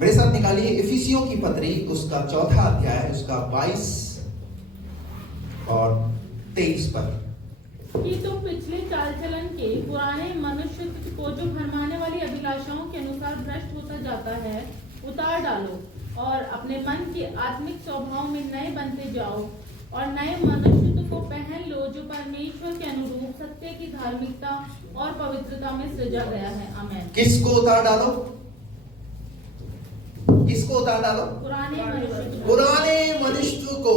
मेरे साथ निकालिए इफिसियों की पत्री, उसका 4 अध्याय, उसका 22 और 23 पद। कि तो पिछले चाल चलन के पुराने मनुष्य को जो भरमाने वाली अभिलाषाओं के अनुसार भ्रष्ट होता जाता है उतार डालो, और अपने मन के आत्मिक स्वभाव में नए बनते जाओ, और नए मनुष्य को पहन लो जो परमेश्वर के अनुरूप सत्य की धार्मिकता और पवित्रता में सृजा गया है। आमीन। किसको उतार डालो? किसको उतार डालो? पुराने मनुष्य पुराने मनुष्य को।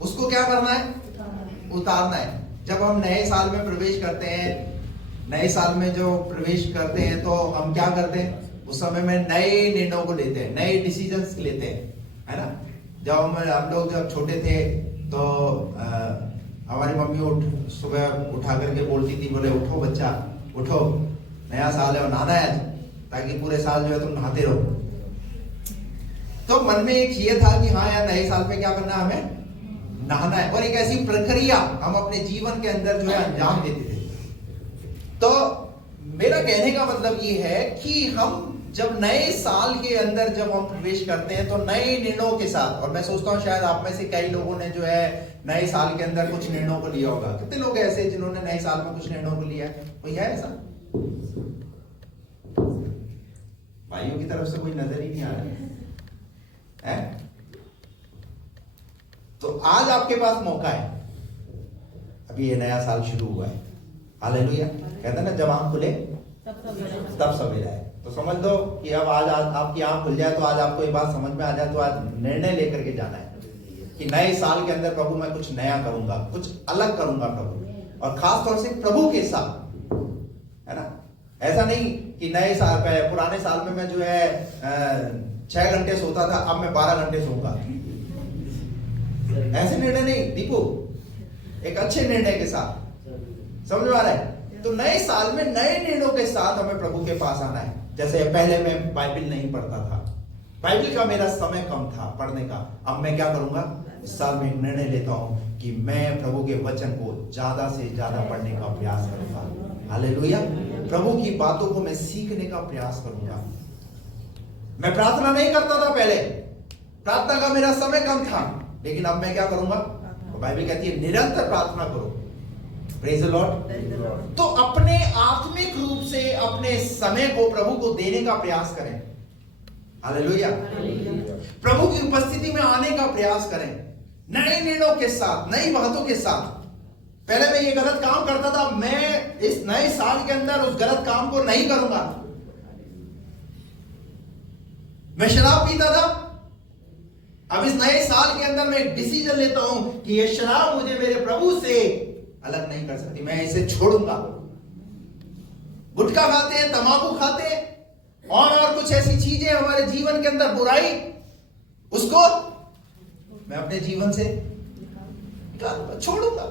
उसको क्या करना है? उतारना है। जब हम नए साल में प्रवेश करते हैं, नए साल में जो प्रवेश करते हैं तो हम क्या करते हैं? उस समय में नए निर्णयों को लेते हैं, नए डिसीजंस लेते हैं, है ना। जब हम लोग जब छोटे थे तो हमारी मम्मी सुबह उठा करके बोलती थी, बोले उठो बच्चा उठो, नया साल है और नहाना है, ताकि पूरे साल जो है तुम नहाते रहो। तो मन में एक ये था कि हाँ यार, नए साल पे क्या करना है, हमें नहाना है। और एक ऐसी प्रक्रिया हम अपने जीवन के अंदर जो है अंजाम देते थे। तो मेरा कहने का मतलब ये है कि हम जब नए साल के अंदर जब हम प्रवेश करते हैं तो नए निर्णयों के साथ, और मैं सोचता हूँ शायद आप में से कई लोगों ने जो है नए साल के अंदर कुछ निर्णयों को लिया होगा। कितने लोग ऐसे जिन्होंने नए साल में कुछ निर्णयों को लिया है? कोई है ऐसा? भाइयों की तरफ से कोई नजर ही नहीं आ रहा है। तो आज आपके पास मौका है। अभी ये नया साल शुरू हुआ है, हालेलुया। कहते हैं ना, जब आंख खुले तब सवेरा है। तो समझ लो कि अब आज आपकी आंख खुल जाए तो आज आपको ये बात समझ में आ जाए, तो आज निर्णय लेकर के जाना है कि नए साल के अंदर प्रभु मैं कुछ नया करूंगा, कुछ अलग करूंगा प्रभु, और खास तौर से प्रभु के साथ, है ना। ऐसा नहीं कि नए साल पे, पुराने साल में मैं जो है 6 घंटे सोता था, अब मैं 12 घंटे सोऊंगा। ऐसे निर्णय नहीं दीपू, एक अच्छे निर्णय के साथ, समझ में आ रहा है। तो नए साल में नए निर्णयों के साथ हमें प्रभु के पास आना है। जैसे पहले मैं बाइबल नहीं पढ़ता था, बाइबल का मेरा समय कम था पढ़ने का। अब मैं क्या करूंगा? इस साल में एक निर्णय लेता हूं कि मैं प्रभु के वचन को ज्यादा से ज्यादा पढ़ने का प्रयास करूंगा। हालेलुया। प्रभु की बातों को मैं सीखने का प्रयास करूंगा। मैं प्रार्थना नहीं करता था पहले, प्रार्थना का मेरा समय कम था, लेकिन अब मैं क्या करूंगा? बाइबल कहती है निरंतर प्रार्थना करो। Praise the Lord. तो अपने आत्मिक रूप से अपने समय को प्रभु को देने का प्रयास करें। हालेलुया। प्रभु की उपस्थिति में आने का प्रयास करें, नए निर्णयों के साथ, नई बातों के साथ। पहले मैं ये गलत काम करता था, मैं इस नए साल के अंदर उस गलत काम को नहीं करूंगा। मैं शराब पीता था, अब इस नए साल के अंदर मैं एक डिसीजन लेता हूं कि ये शराब मुझे मेरे प्रभु से अलग नहीं कर सकती, मैं इसे छोड़ूंगा। गुटखा खाते हैं, तंबाकू खाते हैं, और कुछ ऐसी चीजें हमारे जीवन के अंदर बुराई, उसको मैं अपने जीवन से छोड़ूंगा।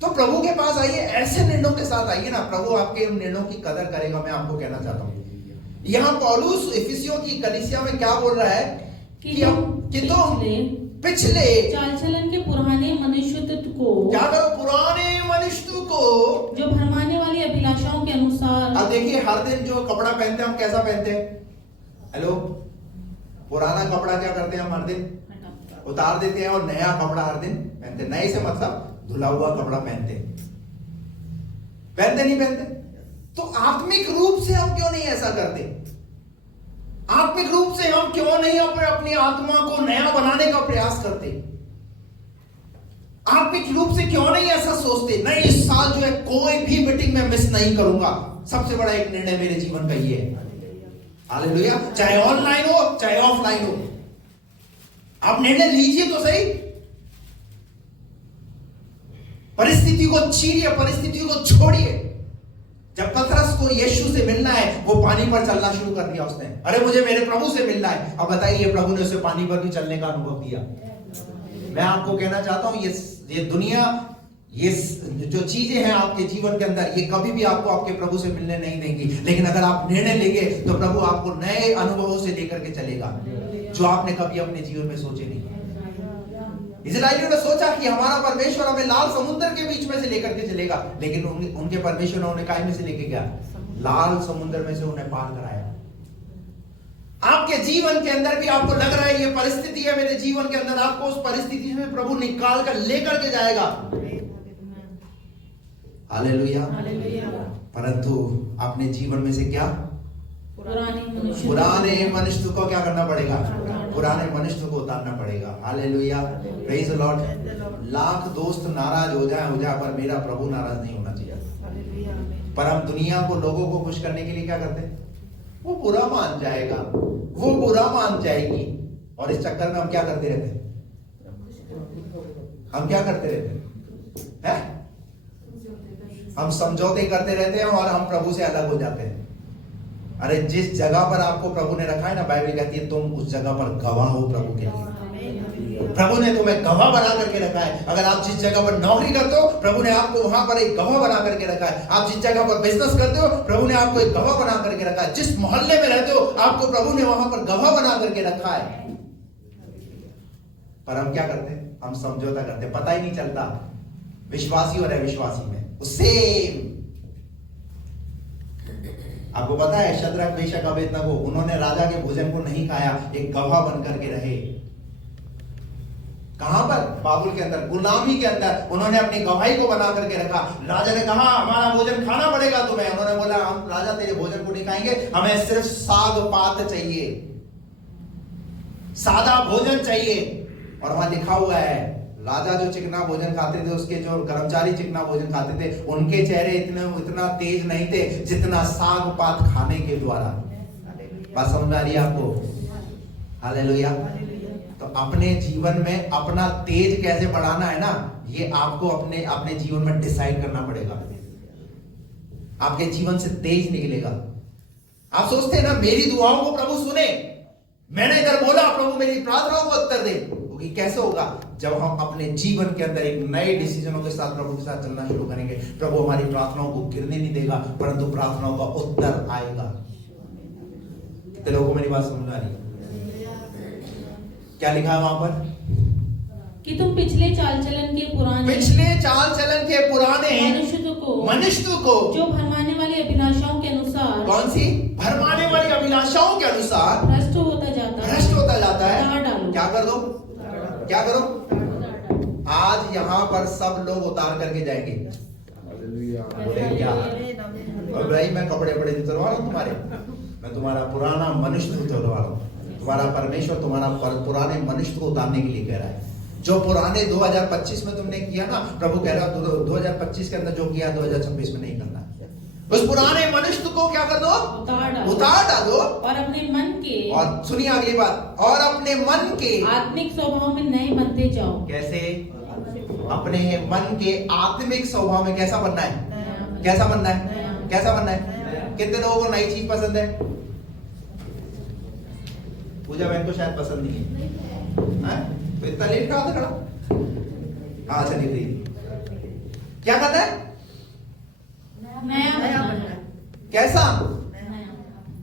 तो प्रभु के पास आइए, ऐसे निर्णयों के साथ आइए ना, प्रभु आपके उन निर्णयों की कदर करेगा। मैं आपको कहना चाहता हूं, यहां पौलुस इफिसियों की कलीसिया में क्या बोल रहा है कि तुम पिछले चाल चलन के पुराने मनुष्यत्व को क्या करो? पुराने मनुष्य को जो भरमाने वाली अभिलाषाओं के अनुसार। अब देखिए, हर दिन जो कपड़ा पहनते हैं हम कैसा पहनते हैं? हेलो, पुराना कपड़ा क्या करते हैं हम? हर दिन उतार देते हैं और नया कपड़ा हर दिन पहनते। नए से मतलब धुला हुआ कपड़ा पहनते नहीं पहनते? तो आत्मिक रूप से हम क्यों नहीं ऐसा करते? आत्मिक रूप से हम क्यों नहीं अपनी आत्मा को नया बनाने का प्रयास करते? आत्मिक रूप से क्यों नहीं ऐसा सोचते, नहीं इस साल जो है कोई भी मीटिंग में मिस नहीं करूंगा। सबसे बड़ा एक निर्णय मेरे जीवन का ये है। हालेलुया। चाहे ऑनलाइन हो चाहे ऑफलाइन हो, आप निर्णय लीजिए तो सही। परिस्थिति को चीरिए, परिस्थिति को छोड़िए। जब पतरस को यीशु से मिलना है, वो पानी पर चलना शुरू कर दिया उसने। अरे मुझे मेरे प्रभु से मिलना है। अब बताइए, प्रभु ने उसे पानी पर भी चलने का अनुभव दिया। मैं आपको कहना चाहता हूं, ये दुनिया, ये जो चीजें हैं आपके जीवन के अंदर, ये कभी भी आपको आपके प्रभु से मिलने नहीं देंगी। लेकिन अगर आप निर्णय लेंगे तो प्रभु आपको नए अनुभवों से लेकर के चलेगा, जो आपने कभी अपने जीवन में सोचे नहीं। इस्राएलियों ने सोचा कि हमारा परमेश्वर हमें लाल समुद्र के बीच में से लेकर के चलेगा, लेकिन उनके परमेश्वर ने उन्हें काय में से लेके गया? लाल समुद्र में से उन्हें पार कराया। आपके जीवन के अंदर भी आपको लग रहा है ये परिस्थिति है मेरे जीवन के अंदर, आपको उस परिस्थिति में प्रभु निकाल कर लेकर के जाएगा। हालेलुया। परंतु अपने जीवन में से क्या, पुराने मनुष्य को क्या करना पड़ेगा, पुराने मनुष्य को उतारना पड़ेगा। Hallelujah, praise the Lord. Lakh दोस्त नाराज हो जाए पर मेरा प्रभु नाराज नहीं होना चाहिए। पर हम दुनिया को, लोगों को खुश करने के लिए क्या करते हैं, वो बुरा मान जाएगा, वो बुरा मान जाएगी, और इस चक्कर में हम क्या करते रहते हैं, हम क्या करते रहते हैं, हम समझौते करते रहते हैं और हम प्रभु से अलग हो जाते हैं। अरे जिस जगह पर आपको प्रभु ने रखा है ना, बाइबल कहती है तुम उस जगह पर गवाह हो प्रभु के लिए। प्रभु ने तुम्हें गवाह बना करके रखा है। अगर आप जिस जगह पर नौकरी करते हो, प्रभु ने आपको वहां पर एक गवाह बना करके रखा है। आप जिस जगह पर बिजनेस करते हो, प्रभु ने आपको एक गवाह बना करके रखा है। जिस मोहल्ले में रहते हो, आपको प्रभु ने वहां पर गवाह बना करके रखा है। पर हम क्या करते हैं, हम समझौता करते हैं, पता ही नहीं चलता विश्वासी और अविश्वासी में। सेम आपको पता है, शद्रक, मेशक, अबेदनगो, उन्होंने राजा के भोजन को नहीं खाया, एक गवाह बन करके रहे। कहां पर, बाबुल के अंदर, गुलामी के अंदर उन्होंने अपनी गवाही को बना करके रखा। राजा ने कहा हमारा भोजन खाना पड़ेगा तुम्हें। उन्होंने बोला हम राजा तेरे भोजन को नहीं खाएंगे, हमें सिर्फ साग पात चाहिए, सादा भोजन चाहिए। और वहां लिखा हुआ है, राजा जो चिकना भोजन खाते थे, उसके जो कर्मचारी चिकना भोजन खाते थे, उनके चेहरे इतना तेज नहीं थे जितना साग पात खाने के द्वारा। बात समझ आ रही है आपको? हालेलुया। तो अपने जीवन में अपना तेज कैसे बढ़ाना है ना, ये आपको अपने जीवन में डिसाइड करना पड़ेगा। आपके जीवन से तेज निकलेगा। आप सोचते हैं ना मेरी दुआओं को प्रभु सुने, मैंने इधर बोला प्रभु मेरी प्रार्थनाओं को उत्तर दे, क्योंकि कैसे होगा, जब हम अपने जीवन के अंदर एक नए डिसीजनों के साथ प्रभु के साथ चलना शुरू करेंगे। प्रभु हमारी प्रार्थनाओं को गिरने नहीं देगा, परंतु प्रार्थनाओं का उत्तर आएगा। कितने लोगों को मेरी बात समझ आ रही है? क्या लिखा है वहां पर कि तुम पिछले चाल चलन के पुराने मनुष्य को जो भरमाने वाली अभिलाषाओं के अनुसार, कौन सी भरमाने वाली अभिलाषाओं के अनुसार भ्रष्ट होता जाता है, क्या कर दो, क्या करो? आज यहाँ पर सब लोग उतार करके जाएंगे। क्या भाई, मैं कपड़े बड़े उतरवा रहा हूँ तुम्हारे, मैं तुम्हारा पुराना मनुष्य उतरवा रहा हूँ। तुम्हारा परमेश्वर तुम्हारा पुराने मनुष्य को उतारने के लिए कह रहा है। जो पुराने 2025 में तुमने किया ना, प्रभु कह रहा है 2025 के अंदर जो किया 2026 में नहीं करना। उस पुराने मनुष्य को क्या कर दो, उतार डालो, और अपने मन के, और सुनिए अगली बात, और अपने मन के आत्मिक स्वभाव में नए बनते जाओ। कैसे? अपने मन के आत्मिक स्वभाव में कैसा बनना है, कैसा बनना है, कैसा बनना है? कितने लोगों को नई चीज पसंद है? पूजा बहन को शायद पसंद नहीं है, तो इतना लेट कहा था खड़ा। हाँ चलिए प्लीज, क्या करना है? नया बनना है। कैसा?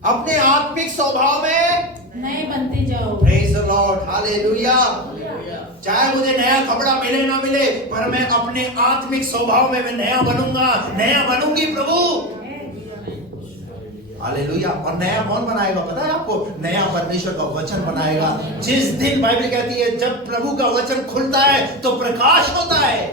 अपने आत्मिक स्वभाव में नए बनते जाओ। Praise the Lord, hallelujah. चाहे मुझे नया कपड़ा मिले ना मिले, पर मैं अपने आत्मिक स्वभाव में मैं नया बनूंगा, नया बनूंगी प्रभु। हालेलुया। और नया कौन बनाएगा पता है आपको? नया परमेश्वर का वचन बनाएगा। जिस दिन बाइबल कहती है जब प्रभु का वचन खुलता है तो प्रकाश होता है,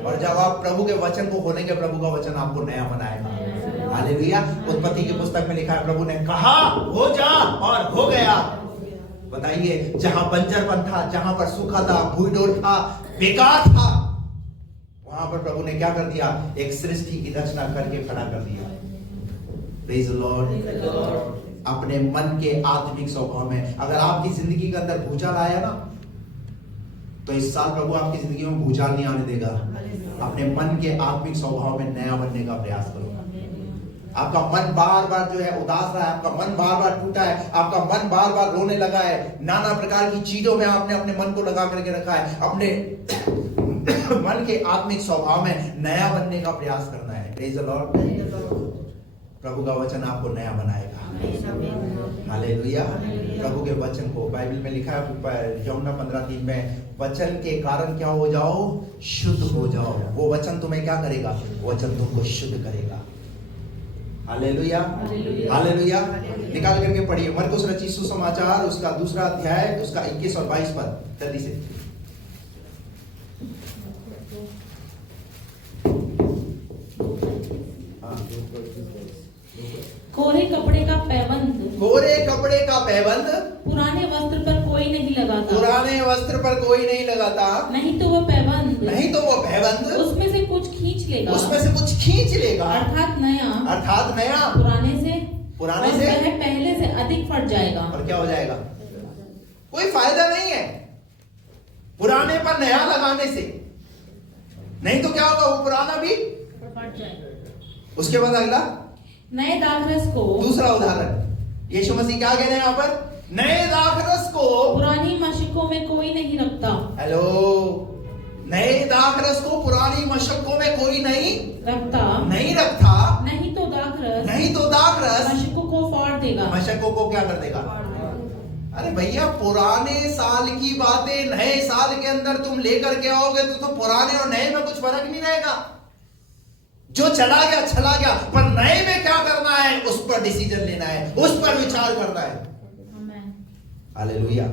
और जब आप प्रभु के वचन को खोलेंगे, प्रभु का वचन आपको नया बनाएगा। हालेलुया। उत्पत्ति की पुस्तक में लिखा है, प्रभु ने कहा हो जा और हो गया। बताइए, जहां बंजरपन था, जहां पर सूखा था, भूईडोल था, बेकार था, वहां पर प्रभु ने क्या कर दिया? एक सृष्टि की रचना करके खड़ा कर दिया। Praise the Lord. अपने मन के आत्मिक स्वभाव में, अगर आपकी जिंदगी के अंदर भूचाल आया ना, तो इस साल प्रभु आपकी जिंदगी में भूचाल नहीं आने देगा। अपने मन के आत्मिक स्वभाव में नया बनने का प्रयास करो। आपका मन बार बार जो है उदास रहा है, आपका मन बार बार टूटा है, आपका मन बार बार रोने लगा है, नाना प्रकार की चीजों में आपने अपने मन को लगा करके रखा है। अपने मन के आत्मिक स्वभाव में नया बनने का प्रयास करना है। Praise the Lord. प्रभु का वचन आपको नया बनाएगा। हालेलुया। प्रभु के वचन को बाइबल में लिखा है यूहन्ना 15:3 में, वचन के कारण क्या हो जाओ? शुद्ध हो जाओ। वो वचन तुम्हें क्या करेगा? वचन तुमको शुद्ध करेगा। Hallelujah, hallelujah. हालेलुया। निकाल करके पढ़िए मरकुस रचित सुसमाचार उसका 2 अध्याय उसका 21 और 22 पद जल्दी से। कोरे कपड़े का पैबंद, कोरे कपड़े का पैबंद पुराने वस्त्र पर कोई नहीं लगाता, पुराने वस्त्र पर कोई नहीं लगाता, नहीं तो वह पैबंद, नहीं तो वो पैबंद उसमें से कुछ खींच लेगा, उसमें से कुछ खींच लेगा, अर्थात नया पुराने से पुराने और से वह पहले से अधिक फट जाएगा। और क्या हो जाएगा? कोई फायदा नहीं है पुराने पर नया लगाने से, नहीं तो क्या होगा? वो पुराना भी फट जाएगा। उसके बाद अगला नए दाखरस को, दूसरा उदाहरण यीशु मसीह क्या कह रहे हैं यहाँ पर? नए दाखरस को पुरानी मशकों में कोई नहीं रखता। हेलो, नए दाखरस को पुरानी मशकों में कोई नहीं रखता, नहीं रखता, नहीं तो दाखरस, नहीं तो दाखरस मशकों को फाड़ देगा, मशकों को क्या कर देगा? अरे भैया, पुराने साल की बातें नए साल के अंदर तुम लेकर के आओगे तो पुराने और नए में कुछ फर्क नहीं रहेगा। जो चला गया, पर नए में क्या करना है उस पर डिसीजन लेना है, उस पर विचार करना है। हालेलुया।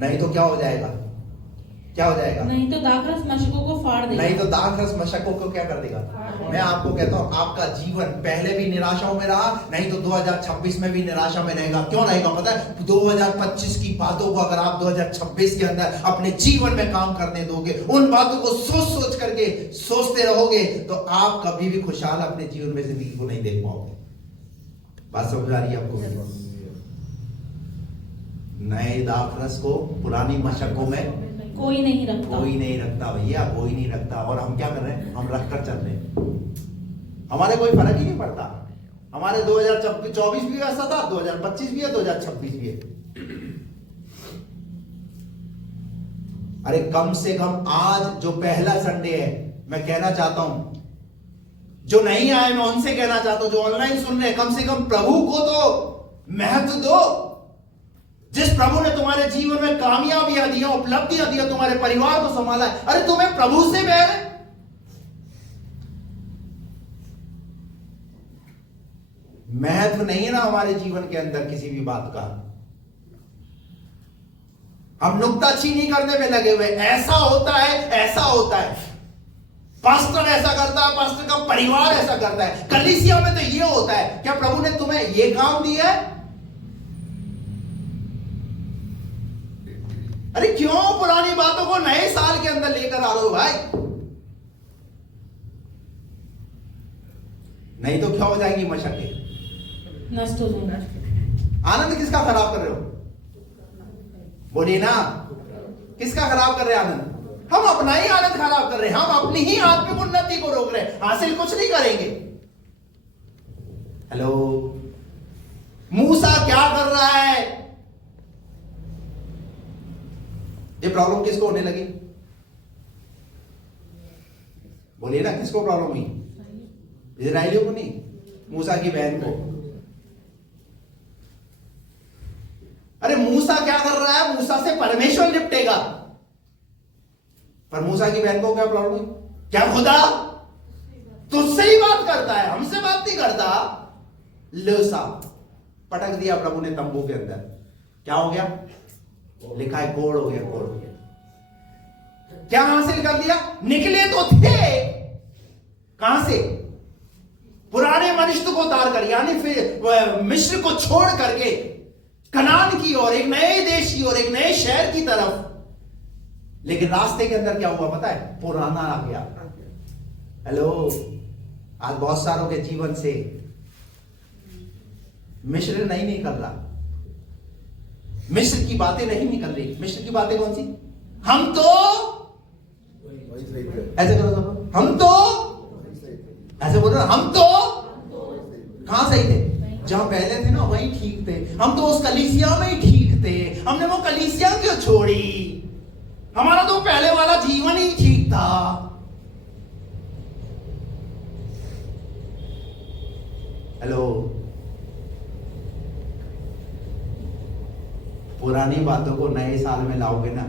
नहीं तो क्या हो जाएगा? क्या हो जाएगा? नहीं तो दाखरस मशकों को फाड़ देगा, नहीं तो दाखरस मशकों को क्या कर देगा? मैं आपको कहता हूं आपका जीवन पहले भी निराशाओं में रहा, नहीं तो 2026 में भी निराशा में रहेगा। क्यों रहेगा पता है? 2025 की बातों को अगर आप 2026 के अंदर अपने जीवन में काम करने दोगे, उन बातों को सोच करके सोचते रहोगे, तो आप कभी भी खुशहाल अपने जीवन में जिंदगी को नहीं देख पाओगे। बात समझ आ रही है आपको? नए दाखरस को पुरानी मशकों में कोई नहीं रखता, कोई नहीं रखता भैया, कोई नहीं रखता। और हम क्या कर रहे हैं? हम रखकर चल रहे हैं, हमारे कोई फर्क ही नहीं पड़ता। हमारे 2024 भी ऐसा था, 2025 भी है, 2026 भी है। अरे कम से कम आज जो पहला संडे है, मैं कहना चाहता हूं, जो नहीं आए मैं उनसे कहना चाहता हूं, जो ऑनलाइन सुन रहे हैं, कम से कम प्रभु को तो महत्व दो। जिस प्रभु ने तुम्हारे जीवन में कामयाबियां दिया, उपलब्धियां दिया, तुम्हारे परिवार को संभाला है, अरे तुम्हें प्रभु से बैर है? महत्व नहीं है ना हमारे जीवन के अंदर किसी भी बात का। हम नुक्ताचीनी करने में लगे हुए, ऐसा होता है, ऐसा होता है, पास्टर ऐसा करता है, पास्टर का परिवार ऐसा करता है, कलीसिया में तो ये होता है। क्या प्रभु ने तुम्हें ये काम दिया है? अरे क्यों पुरानी बातों को नए साल के अंदर लेकर आ रहे हो भाई? नहीं तो क्या हो जाएंगी मशक्कतें, नष्ट हो जाएंगे। आनंद किसका खराब कर रहे हो? बोलिए ना, किसका खराब कर रहे हैं आनंद? हम अपना ही आनंद खराब कर रहे हैं, हम अपनी ही आत्मिक उन्नति को रोक रहे हैं, हासिल कुछ नहीं करेंगे। हेलो, मूसा क्या कर रहा है? ये प्रॉब्लम किसको होने लगी? बोलिए ना, किसको प्रॉब्लम हुई? इजराइलियों को नहीं, मूसा की बहन को। अरे मूसा क्या कर रहा है? मूसा से परमेश्वर निपटेगा, पर मूसा की बहन को क्या प्रॉब्लम हुई? क्या खुदा तुझसे ही बात करता है, हमसे बात नहीं करता? लोसा पटक दिया प्रभु ने तंबू के अंदर। क्या हो गया? लिखा है कोड़ हो गया, कोड़ हो गया। क्या हासिल कर लिया? निकले तो थे कहां से? पुराने मनुष्य को उतार कर, यानी फिर मिस्र को छोड़ करके कनान की ओर, एक नए देश की ओर, एक नए शहर की तरफ। लेकिन रास्ते के अंदर क्या हुआ पता है? पुराना आ गया। हेलो, आज बहुत सारों के जीवन से मिस्र नहीं निकल रहा, मिस्र की बातें नहीं निकल रही। मिस्र की बातें कौन सी? हम तो ऐसे करो सब, हम तो ऐसे बोलो, हम तो कहां सही थे? जहां पहले थे ना वहीं ठीक थे। हम तो उस कलीसिया में ही ठीक थे, हमने वो कलीसिया क्यों छोड़ी? हमारा तो पहले वाला जीवन ही ठीक था। हेलो, पुरानी बातों को नए साल में लाओगे ना,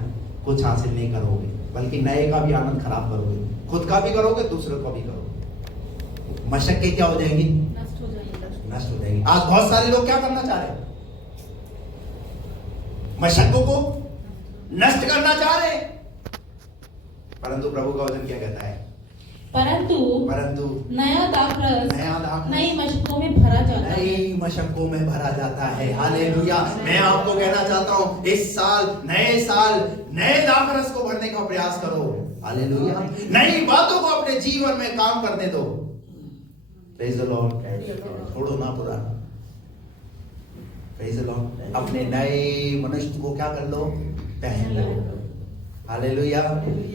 कुछ हासिल नहीं करोगे, बल्कि नए का भी आनंद खराब करोगे, खुद का भी करोगे, दूसरों का भी करोगे। मशक्कतें क्या हो जाएंगी? नष्ट हो जाएंगी। नष्ट हो जाएगी। आज बहुत सारे लोग क्या करना चाह रहे हैं? मशक्कों को नष्ट करना चाह रहे हैं, परंतु प्रभु का वचन क्या कहता है? परंतु नया दाखरस नई मशकों में भरा जाता है। नई मशक्कों में भरा जाता है। हालेलुया। मैं आपको कहना चाहता हूं, इस साल नए दाखरस को भरने का प्रयास करो। हालेलुया। नई बातों को अपने जीवन में काम करने दो। Praise the Lord. छोड़ो ना पुराना। Praise the Lord. अपने नए मनुष्य को क्या कर लो? पहन लो। Hallelujah,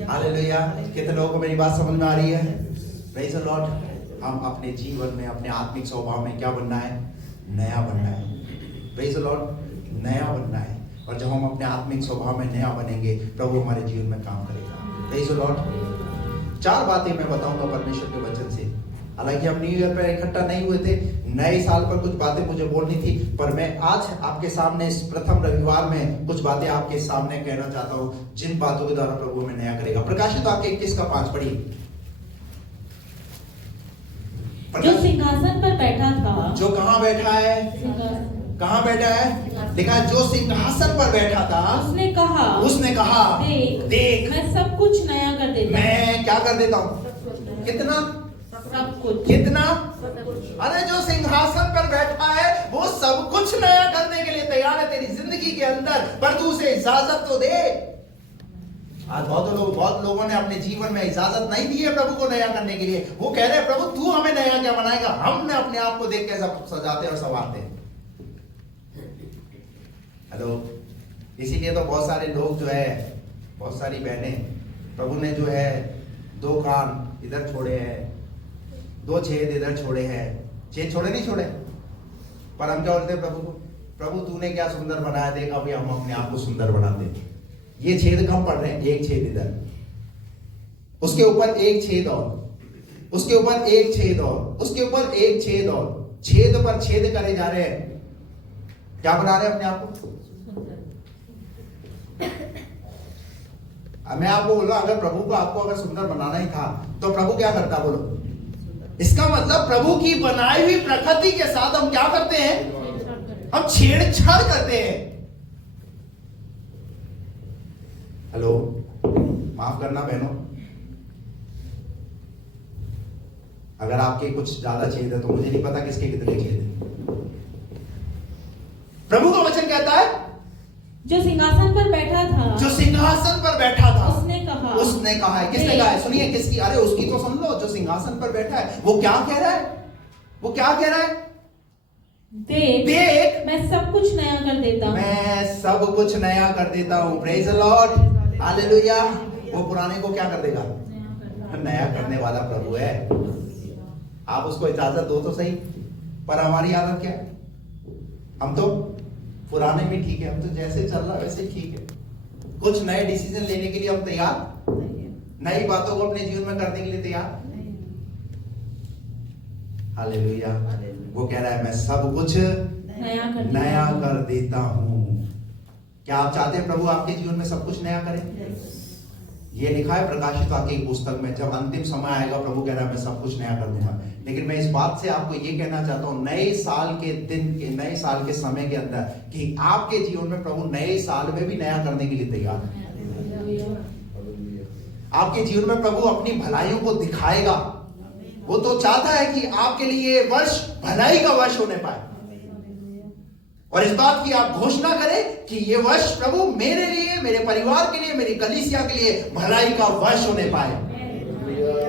hallelujah. कितने लोगों को मेरी बात समझ में आ रही है? Praise the Lord. हम अपने जीवन में, अपने आत्मिक स्वभाव में क्या बनना है? नया बनना है। Praise the Lord. नया बनना है। और जब हम अपने आत्मिक स्वभाव में नया बनेंगे, प्रभु हमारे जीवन में काम करेगा। Praise the Lord. 4 बातें मैं बताऊंगा परमेश्वर के वचन से। हालांकि हम न्यू ईयर पर इकट्ठा नहीं हुए थे, नए साल पर कुछ बातें मुझे बोलनी थी, पर मैं आज आपके सामने इस प्रथम रविवार में कुछ बातें आपके सामने कहना चाहता हूं, जिन बातों के द्वारा प्रभु हमें नया करेगा। प्रकाशित वाक्य 21:5 पढ़िए। जो सिंहासन पर बैठा था। जो कहां बैठा है? कहां बैठा है? लिखा जो सिंहासन पर बैठा था, उसने कहा देख मैं सब कुछ नया कर देता हूं। मैं क्या कर देता हूं? कितना? सब कुछ। कितना? अरे जो सिंहासन पर बैठा है वो सब कुछ नया करने के लिए तैयार है तेरी जिंदगी के अंदर, पर तू उसे इजाजत तो दे। आज बहुत लोगों ने अपने जीवन में इजाजत नहीं दी है प्रभु को नया करने के लिए। वो कह रहे हैं प्रभु तू हमें नया क्या बनाएगा? हमने अपने आप को देख के सब सजाते और संवारते। हेलो। इसीलिए तो बहुत सारे लोग जो है, बहुत सारी बहनें, प्रभु ने जो है 2 कान इधर छोड़े हैं, 2 छेद इधर छोड़े हैं। छेद छोड़े नहीं छोड़े, पर हम क्या बोलते हैं प्रभु को? प्रभु तूने क्या सुंदर बनाया, देख अभी हम अपने आप को सुंदर बनाते हैं। ये छेद कम पड़ रहे हैं, 1 छेद इधर, उसके ऊपर 1 छेद और, उसके ऊपर 1 छेद और, उसके ऊपर 1 छेद और, छेद पर छेद करे जा रहे हैं। क्या बना रहे हैं अपने आप को? मैं आपको बोल रहा हूं, अगर प्रभु को आपको अगर सुंदर बनाना ही था तो प्रभु क्या करता? बोलो। इसका मतलब प्रभु की बनाई हुई प्रकृति के साथ हम क्या करते हैं? हम छेड़छाड़ करते हैं। हेलो। माफ करना बहनों, अगर आपके कुछ ज्यादा छेद है तो मुझे नहीं पता किसके कितने छेद है। प्रभु का वचन कहता है जो सिंहासन पर बैठा था। जो सिंहासन पर बैठा था उसने कहा है। किसने कहा है? सुनिए किसकी? अरे उसकी तो सुन लो। जो सिंहासन पर बैठा है वो क्या कह रहा है? वो क्या कह रहा है? देख मैं सब कुछ नया कर देता हूं। मैं सब कुछ नया कर देता हूं। Praise the Lord. हालेलुया। वो पुराने को क्या कर देगा? नया करने वाला प्रभु है। आप उसको इजाजत दो तो सही, पर हमारी आदत क्या है? हम तो पुराने भी ठीक है, हम तो जैसे चल रहा है वैसे ठीक है। कुछ नए डिसीजन लेने के लिए हम तैयार, नई बातों को अपने जीवन में करने के लिए तैयार। हालेलुया। वो कह रहा है मैं सब कुछ नया कर देता हूं। क्या आप चाहते हैं प्रभु आपके जीवन में सब कुछ नया करे? ये लिखा है प्रकाशित वाक्य की पुस्तक में, जब अंतिम समय आएगा प्रभु कह रहा है मैं सब कुछ नया कर दूंगा। लेकिन मैं इस बात से आपको ये कहना चाहता हूं, नए साल के दिन के, नए साल के समय के अंदर, कि आपके जीवन में प्रभु नए साल में भी नया करने के लिए तैयार है। आपके जीवन में प्रभु अपनी भलाइयों को दिखाएगा। वो तो चाहता है कि आपके लिए वर्ष भलाई का वर्ष होने पाए, और इस बात की आप घोषणा करें कि ये वर्ष प्रभु मेरे लिए, मेरे परिवार के लिए, मेरी कलीसिया के लिए भलाई का वर्ष होने पाए।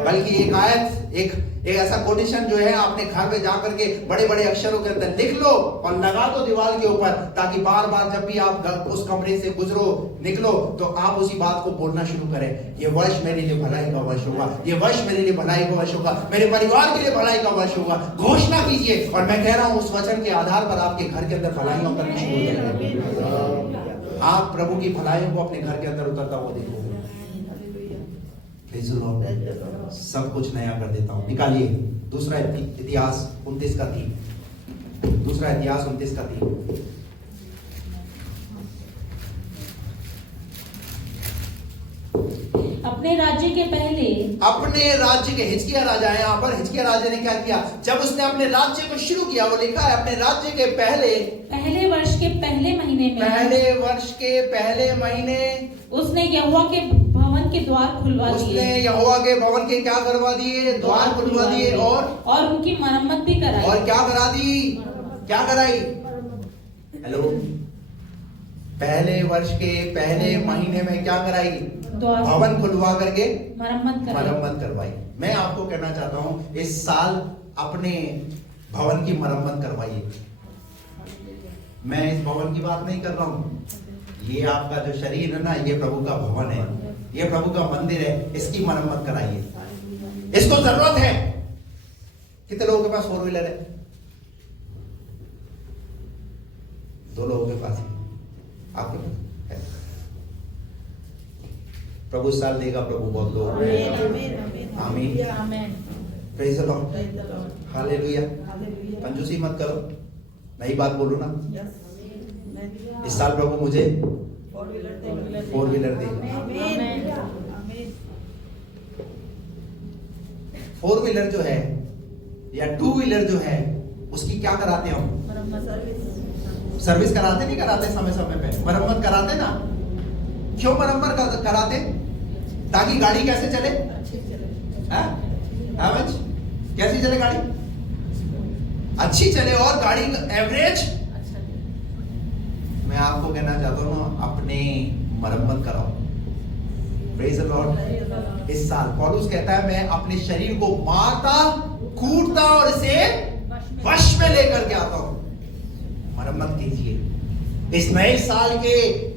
बल्कि एक आयत, एक ऐसा कोटेशन जो है आपने घर में जाकर के बड़े बड़े अक्षरों के अंदर लिख लो और लगा दो दीवार के ऊपर, ताकि बार बार जब भी आप उस कमरे से गुजरो, निकलो, तो आप उसी बात को बोलना शुरू करें, ये वर्ष मेरे लिए भलाई का वर्ष होगा, ये वर्ष मेरे लिए भलाई का वर्ष होगा, मेरे परिवार के लिए भलाई का वर्ष होगा। घोषणा कीजिए, और मैं कह रहा हूं उस वचन के आधार पर आपके घर के अंदर भलाइयां करनी शुरू हो जाएगी। आप प्रभु की भलाइयों को अपने घर के अंदर उतरता हुआ देखोगे। सब कुछ नया कर देता हूं। निकालिए दूसरा इतिहास 29:3। दूसरा इतिहास 29:3। अपने राज्य के पहले अपने राज्य के, हिजकिय्याह राजा है यहाँ पर। हिजकिय्याह राजा ने क्या किया? जब उसने अपने राज्य को शुरू किया, वो लिखा है अपने राज्य के पहले वर्ष के पहले महीने में, पहले वर्ष के पहले महीने उसने यहोवा के भवन के द्वार खुलवा दिए। उसने यहोवा के भवन के क्या करवा दिए? द्वार खुलवा दिए। और उनकी मरम्मत भी कराई। और क्या करा दी? क्या कराई? हेलो, पहले वर्ष के पहले महीने में क्या कराई? भवन खुलवा करके मरम्मत करवाई। मैं आपको कहना चाहता हूं, इस साल अपने भवन की मरम्मत करवाइए। मैं इस भवन की बात नहीं कर रहा हूं। ये आपका जो शरीर है ना, ये प्रभु का भवन है, ये प्रभु का मंदिर है। इसकी मरम्मत कराइए, इसको जरूरत है। कितने लोगों के पास 4 व्हीलर है? 2 लोगों के पास। आपके पास है? प्रभु साल देगा, प्रभु बहुत लोग। आमीन। Praise the Lord. हालेलुया। कंजूसी मत करो, नई बात बोलो ना। इस साल प्रभु मुझे 4 व्हीलर देगा। 4 व्हीलर जो है या 2 व्हीलर जो है, उसकी क्या कराते हम? सर्विस कराते नहीं कराते? समय समय पे मरम्मत कराते ना। क्यों मरम्मत कराते? ताकि गाड़ी कैसे चले? कैसी चले गाड़ी? अच्छी चले और गाड़ी का एवरेज। मैं आपको कहना चाहता हूं ना, अपने मरम्मत कराओ। Praise the Lord. इस साल पौलुस कहता है, मैं अपने शरीर को मारता, कूटता और इसे वश में लेकर के आता हूं। मरम्मत कीजिए। इस नए साल के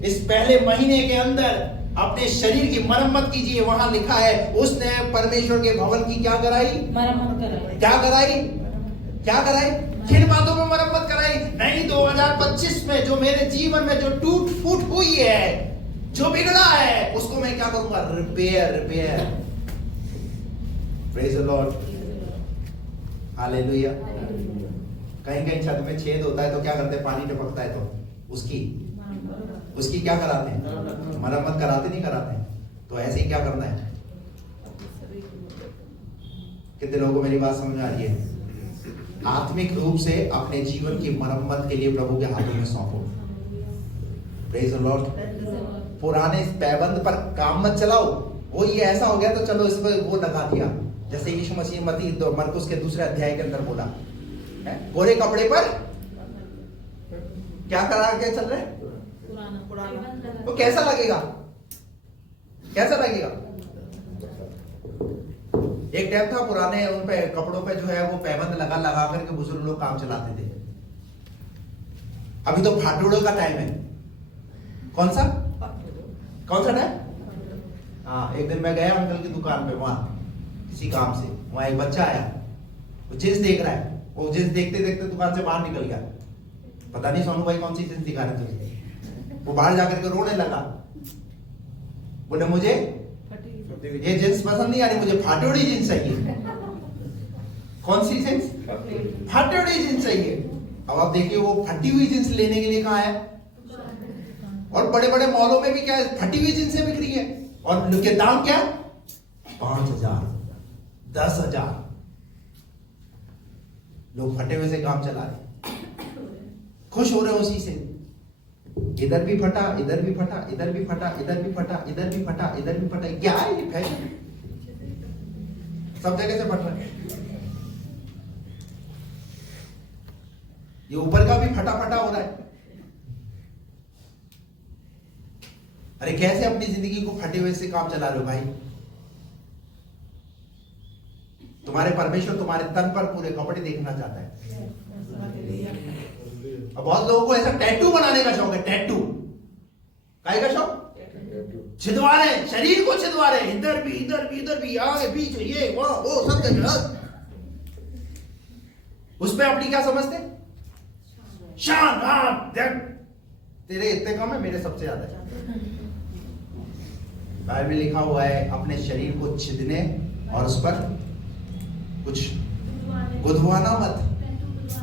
इस पहले महीने के अंदर अपने शरीर की मरम्मत कीजिए। वहां लिखा है, उसने परमेश्वर के भवन की क्या कराई? मरम्मत कराई। क्या कराई? क्या कराई? किन बातों में मरम्मत कराई? नहीं, 2025 में जो मेरे जीवन में जो टूट फूट हुई है, जो बिगड़ा है, उसको मैं क्या करूंगा? Repair. Praise the Lord. Hallelujah. कहीं कहीं छत में छेद होता है तो क्या करते हैं? पानी टपकता है तो उसकी क्या कराते हैं? मरम्मत कराते नहीं कराते? तो ऐसे ही क्या करना है? कितने लोगों को मेरी बात समझ आ रही है? आत्मिक रूप से अपने जीवन की मरम्मत के लिए प्रभु के हाथों में सौंपो। Praise the Lord. पुराने पैबंद पर काम मत चलाओ। वो ये ऐसा हो गया तो चलो इस पर वो लगा दिया, जैसे यीशु मसीह मरकुस के 2 अध्याय के अंदर बोला, गोरे कपड़े पर क्या करा के चल रहे? तो कैसा लगेगा? कैसा लगेगा? एक टाइम था, पुराने उन पे कपड़ों पे जो है वो पैबंद लगा करके बुजुर्ग लोग काम चलाते थे। अभी तो फाटूड़ों का टाइम है। कौन सा टाइम? हाँ, एक दिन मैं गया अंकल की दुकान पे, वहां किसी काम से। वहां एक बच्चा आया, वो जींस देख रहा है। वो जींस देखते देखते दुकान से बाहर निकल गया। पता नहीं सोनू भाई कौन सी जींस दिखा रहे थे। वो बाहर जाकर के रोने लगा, बोले मुझे ये जींस पसंद नहीं आ रही, मुझे फाटी हुई जींस चाहिए। कौन सी जींस? फाटी हुई जींस चाहिए। अब आप देखिए, वो फटी हुई जींस लेने के लिए कहाँ है? और बड़े बड़े मॉलों में भी क्या है? फटी हुई जींसें बिक रही है। और उनके दाम क्या? 5,000, 10,000। लोग फटे हुए से काम चला रहे, खुश हो रहे उसी से। इधर भी फटा, इधर भी फटा, इधर भी फटा, इधर भी फटा, इधर भी फटा, इधर भी फटा। क्या है ये फैशन? सब जगह से फट रहा है। ये ऊपर का भी फटा फटा हो रहा है। अरे कैसे अपनी जिंदगी को फटे हुए से काम चला रहे हो भाई? तुम्हारे परमेश्वर तुम्हारे तन पर पूरे कपड़े देखना चाहता है। अब बहुत लोगों को ऐसा टैटू बनाने का शौक है। टैटू काय का शौक? छिदवा रहे, शरीर को छिदवा रहे, इधर भी, इधर भी, इधर भी, आगे बीच, ये वहां वो सब जगह। उस पे अपनी क्या समझते? शान। देख, तेरे इतने कम है, मेरे सबसे ज्यादा है। बाइबल में लिखा हुआ है, अपने शरीर को छिदने और उस पर कुछ गुदवाना मत।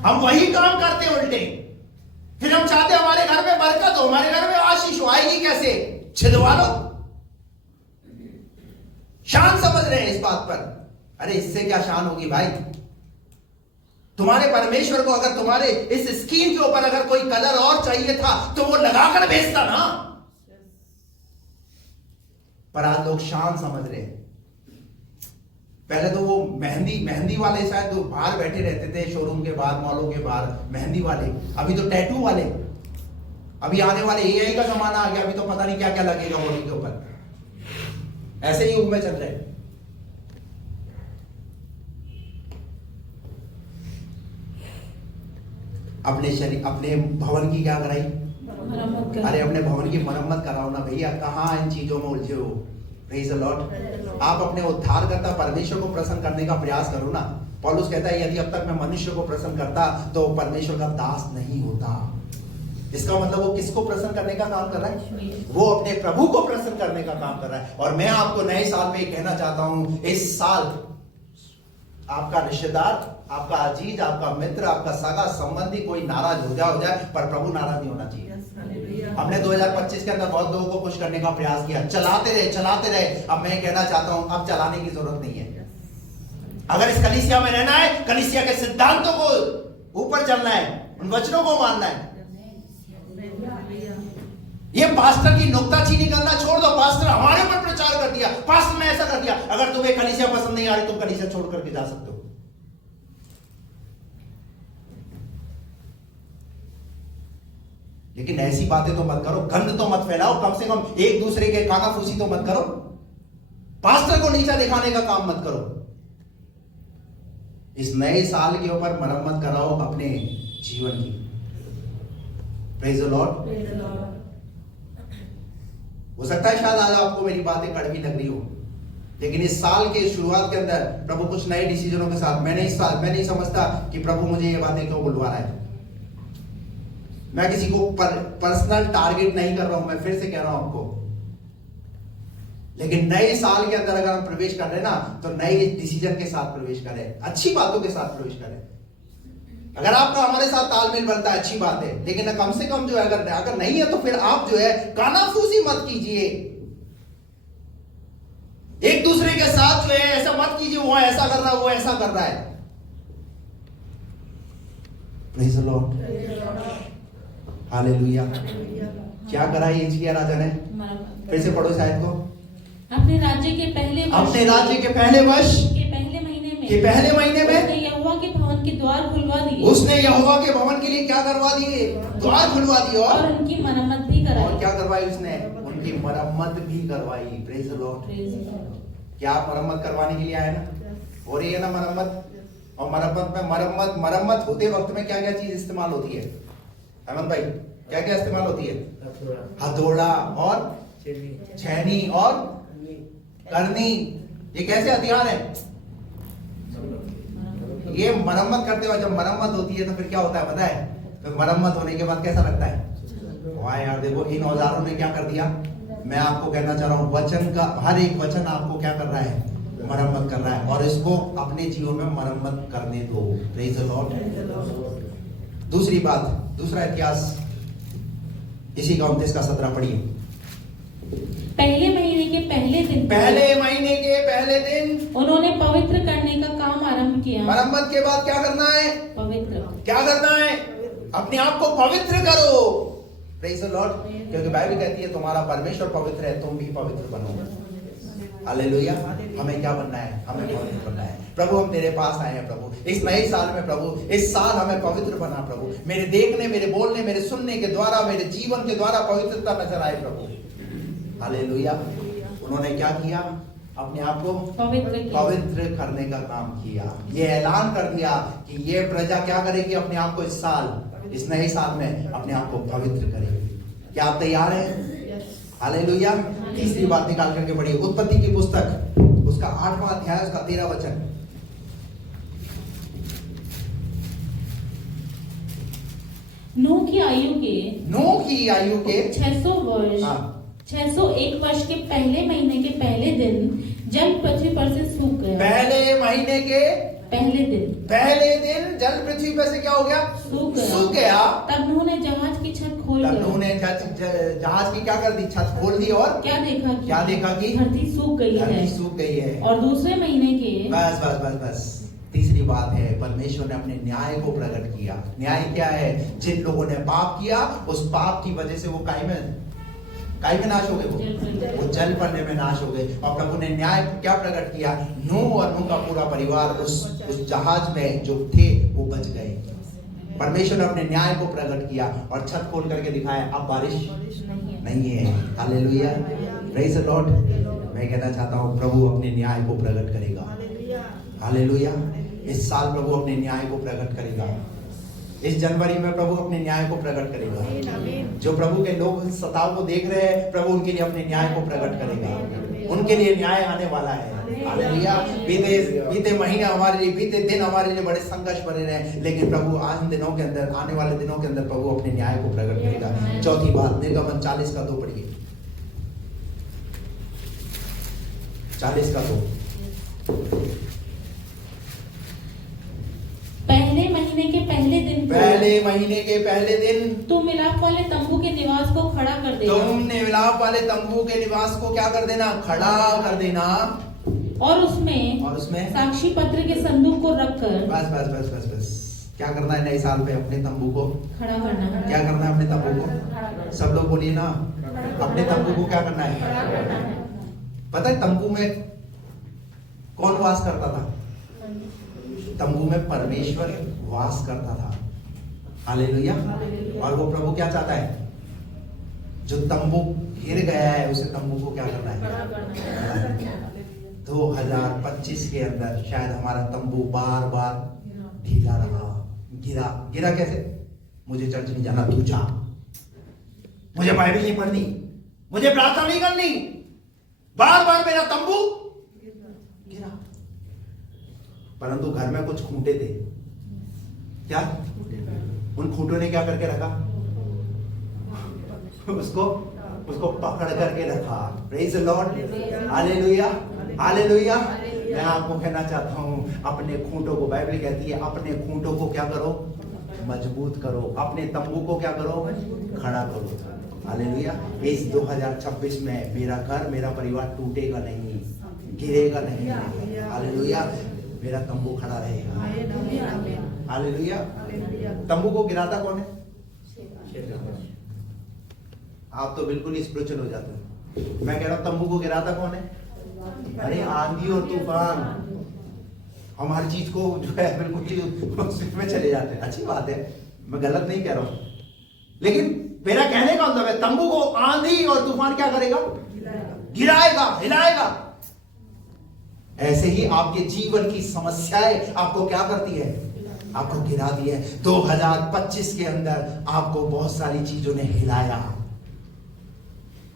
हम वही काम करते हैं उल्टे। फिर हम चाहते हमारे घर में बरकत हो, हमारे घर में आशीष हो। आएगी कैसे? छिदवा लो। शान समझ रहे हैं इस बात पर। अरे इससे क्या शान होगी भाई? तुम्हारे परमेश्वर को अगर तुम्हारे इस स्किन के ऊपर अगर कोई कलर और चाहिए था तो वो लगाकर भेजता ना। पर आज लोग शान समझ रहे हैं। पहले तो वो मेहंदी वाले शायद तो बाहर बैठे रहते थे, शोरूम के बाहर, मॉलों के बाहर मेहंदी वाले। अभी तो टैटू वाले, अभी आने वाले एआई का जमाना आ गया। अभी तो पता नहीं क्या क्या लगेगा बॉडी के ऊपर। ऐसे ही युग में चल रहे हैं। अपने शरीर, अपने भवन की क्या कराई? अरे अपने भवन की मरम्मत कराओ ना भैया। कहां इन चीजों में उलझे हो? Praise the Lord. आप अपने उद्धारकर्ता परमेश्वर को प्रसन्न करने का प्रयास करो ना। पौलुस कहता है यदि अब तक मैं मनुष्य को प्रसन्न करता तो परमेश्वर का दास नहीं होता। इसका मतलब वो किसको प्रसन्न करने का काम कर रहा है? वो अपने प्रभु को प्रसन्न करने का काम कर रहा है। और मैं आपको नए साल में कहना चाहता हूं, इस साल आपका रिश्तेदार, आपका अजीज, आपका मित्र, आपका सगा संबंधी कोई नाराज हो जाए, पर प्रभु नाराज नहीं होना चाहिए। हमने 2025 के अंदर बहुत लोगों को खुश करने का प्रयास किया, चलाते रहे। अब मैं कहना चाहता हूं अब चलाने की जरूरत नहीं है। अगर इस कलीसिया में रहना है, कलीसिया के सिद्धांतों को ऊपर चलना है, उन वचनों को मानना है। ये पास्टर की नुक्ताचीनी करना छोड़ दो। पास्टर हमारे ऊपर प्रचार कर दिया, पास्टर ने ऐसा कर दिया। अगर तुम्हें कलीसिया पसंद नहीं आ रही, तुम कलीसिया छोड़ करके जा सकते हो। लेकिन ऐसी बातें तो मत करो, गंद तो मत फैलाओ, कम से कम एक दूसरे के कानाफूसी तो मत करो, पास्टर को नीचा दिखाने का काम मत करो। इस नए साल के ऊपर मरम्मत कराओ अपने जीवन की। Praise the Lord. हो सकता है शायद आज आपको मेरी बातें कड़वी लग रही हो, लेकिन इस साल के शुरुआत के अंदर प्रभु कुछ नए डिसीजनों के साथ, मैं नहीं समझता कि प्रभु मुझे ये बातें क्यों बुलवा रहा है। मैं किसी को पर्सनल टारगेट नहीं कर रहा हूं, मैं फिर से कह रहा हूं आपको। लेकिन नए साल के अंदर अगर हम प्रवेश कर रहे हैं ना, तो नए डिसीजन के साथ प्रवेश करें, अच्छी बातों के साथ प्रवेश करें। अगर आपका हमारे साथ तालमेल बनता है, अच्छी बात है, लेकिन कम से कम जो है अगर नहीं है तो फिर आप जो है कानाफूसी मत कीजिए एक दूसरे के साथ। जो है ऐसा मत कीजिए, वो ऐसा कर रहा है, वो ऐसा कर रहा है। Praise the Lord, hallelujah. क्या करा हिजकिय्याह राजा ने? फिर से पढ़ो शायद को। अपने राज्य के पहले वर्ष अपने राज्य के पहले वर्ष के पहले महीने में उसने यहोवा के भवन के द्वार खुलवा दिए। उसने यहोवा के भवन के लिए क्या करवा दिए? द्वार खुलवा दिए। और उनकी मरम्मत भी कराई। और क्या करवाई उसने? उनकी मरम्मत भी करवाई। Praise the Lord. क्या आप मरम्मत करवाने के लिए आए ना? हो रही है ना मरम्मत? और मरम्मत होते वक्त में क्या क्या चीज इस्तेमाल होती है? अहमद भाई, क्या क्या इस्तेमाल होती है? हथौड़ा और छेनी और करनी। ये कैसे हथियार है? ये मरम्मत करते हो। जब मरम्मत होती है तो फिर क्या होता है पता है? तो मरम्मत होने के बाद कैसा लगता है? वाह यार, देखो इन औजारों ने क्या कर दिया। मैं आपको कहना चाह रहा हूं, वचन का हर एक वचन आपको क्या कर रहा है? मरम्मत कर रहा है। और इसको अपने जीवन में मरम्मत करने दो। Praise the Lord. दूसरी बात, दूसरा इतिहास, इसी का 29 का 17 पढ़िए। पहले महीने के पहले दिन उन्होंने पवित्र करने का काम आरंभ किया। मरम्मत के बाद क्या करना है? पवित्र। क्या करना है? अपने आप को पवित्र करो। Praise the Lord. क्योंकि बाइबल कहती है तुम्हारा परमेश्वर पवित्र है, तुम भी पवित्र बनो। हालेलुया। हमें क्या बनना है? हमें पवित्र बनना है। प्रभु हम तेरे पास आए हैं प्रभु, इस नए साल में प्रभु, इस साल हमें पवित्र बना प्रभु। मेरे देखने, मेरे बोलने, मेरे सुनने के द्वारा, मेरे जीवन के द्वारा पवित्रता नजर आए प्रभु। हालेलुया। उन्होंने क्या किया? अपने आप को पवित्र करने का काम किया। ये ऐलान कर दिया कि ये प्रजा क्या करेगी? अपने आप को इस साल, इस नए साल में अपने आप को पवित्र करेगी। क्या आप तैयार हैं? हालेलुया। तीसरी बात निकाल करके पढ़िए, उत्पत्ति की पुस्तक, उसका 8वां अध्याय, उसका 13 वचन। नूह की आयु के 600 वर्ष 601 वर्ष के पहले महीने के पहले दिन जल पृथ्वी पर से सूख गया। पहले महीने के पहले दिन जल पृथ्वी पर से क्या हो गया? सूख गया। तब नूह ने जहाज की छत खोल तब नूह ने जहाज की क्या कर दी, छत खोल दी और क्या देखा कि धरती सूख गई है। धरती सूख गई है। और दूसरे महीने के बस बस बस बस तीसरी बात है, परमेश्वर ने अपने न्याय को प्रकट किया। न्याय क्या है? जिन लोगों ने पाप किया, उस पाप की वजह से वो काय में नाश हो गए, वो जल पड़ने में नाश हो गए। और प्रभु ने न्याय क्या प्रकट किया? नूह और नूह का पूरा परिवार उस जहाज में जो थे वो बच गए। परमेश्वर ने अपने न्याय को प्रकट किया और छत खोल करके दिखाया, अब बारिश नहीं है। Hallelujah, praise the Lord. मैं कहना चाहता हूँ प्रभु अपने न्याय को प्रकट करेगा। हालेलुया, इस साल प्रभु अपने न्याय को प्रकट करेगा। इस जनवरी में प्रभु अपने न्याय को प्रकट करेगा। जो प्रभु के लोग सताव को देख रहे हैं, प्रभु उनके लिए अपने न्याय को प्रकट करेगा। उनके लिए न्याय आने वाला है। हालेलुया। बीते महीने हमारे लिए, बीते दिन हमारे लिए बड़े संघर्ष भरे रहे, लेकिन प्रभु आने वाले दिनों के अंदर प्रभु अपने न्याय को प्रकट करेगा। चौथी बात, निर्गमन 40:2 पढ़िए। 40:2। पहले महीने के पहले दिन तुम मिलाप वाले तंबू के निवास को खड़ा कर देना। तुमने मिलाप वाले तंबू के निवास को क्या कर देना? खड़ा कर देना। और उसमें साक्षी पत्र के संदूक को रखकर बस क्या करना है? नए साल पे अपने तंबू को खड़ा करना है। क्या करना है? अपने तंबू को, सब लोग बोलिए ना, अपने तंबू को क्या करना है? पता है तंबू में कौन वास करता था? तंबू में परमेश्वर वास करता था। हालेलुया। और वो प्रभु क्या चाहता है? जो तंबू घिर गया है उसे तंबू को क्या करना है? 2025 के अंदर शायद हमारा तंबू बार बार ढीला रहा, गिरा कैसे? मुझे चर्च नहीं जाना, तू जा। मुझे बाइबल नहीं पढ़नी, मुझे प्रार्थना नहीं करनी, बार बार मेरा तंबू गिरा। परंतु घर में कुछ खूंटे थे। क्या? उन खूंटों ने क्या करके रखा? उसको पकड़ करके रखा। Praise the Lord. Hallelujah, hallelujah. मैं आपको कहना चाहता हूं, अपने खूंटों को, बाइबल कहती है अपने खूंटों को क्या करो? मजबूत करो। अपने तंबू को क्या करो? खड़ा करो। हालेलुया। इस 2026 में मेरा घर, मेरा परिवार टूटेगा नहीं, गिरेगा नहीं। हालेलुया। मेरा तंबू खड़ा रहेगा। हालेलुया। तंबू को गिराता कौन है? आप तो बिल्कुल ही स्पिरिचुअल हो जाते हो। मैं कह रहा हूं तंबू को गिराता कौन है? अरे आंधी और तूफान हम हर चीज को जो है बिल्कुल ही में चले जाते हैं। अच्छी बात है, मैं गलत नहीं कह रहा हूं, लेकिन मेरा कहने का मतलब है तंबू को आंधी और तूफान क्या करेगा? गिराएगा, हिलाएगा। ऐसे ही आपके जीवन की समस्याएं आपको क्या करती है? आपको गिराती है। 2025 के अंदर आपको बहुत सारी चीजों ने हिलाया।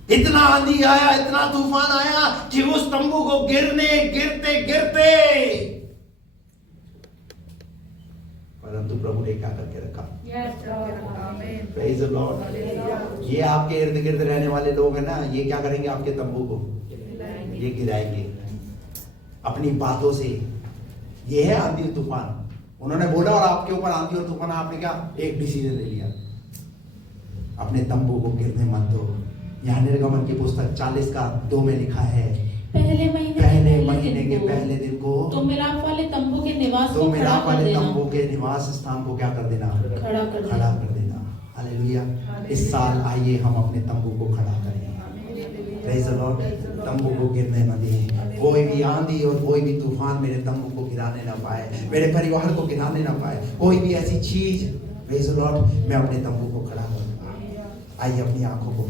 इतना आंधी आया, इतना तूफान आया कि उस तंबू को गिरते परंतु प्रभु ने क्या करके रखा? Praise the Lord. ये आपके इर्द गिर्द रहने वाले लोग हैं ना, ये क्या करेंगे? आपके तंबू को ये गिराएंगे अपनी बातों से। ये है आंधी और तूफान। उन्होंने बोला और आपके ऊपर आंधी और तूफान, आपने क्या? एक डिसीजन ले लिया, अपने तंबू को गिरने मत दो। यहाँ निर्गमन की पुस्तक 40:2 में लिखा है, पहले महीने के पहले दिन को तो मिलाप वाले तंबू के निवास को मिलाप वाले तंबू के निवास स्थान को क्या कर देना? खड़ा कर देना। हालेलुया। इस साल आइए हम अपने तंबू को खड़ा करें। Praise the Lord. तंबू को गिरने न दें। कोई भी आंधी और कोई भी तूफान मेरे तंबू को गिराने ना पाए, मेरे परिवार को गिराने ना पाए। कोई भी ऐसी चीज, प्रेज द लॉर्ड, मैं अपने तंबू को खड़ा करूंगा। आइए अपनी आंखों को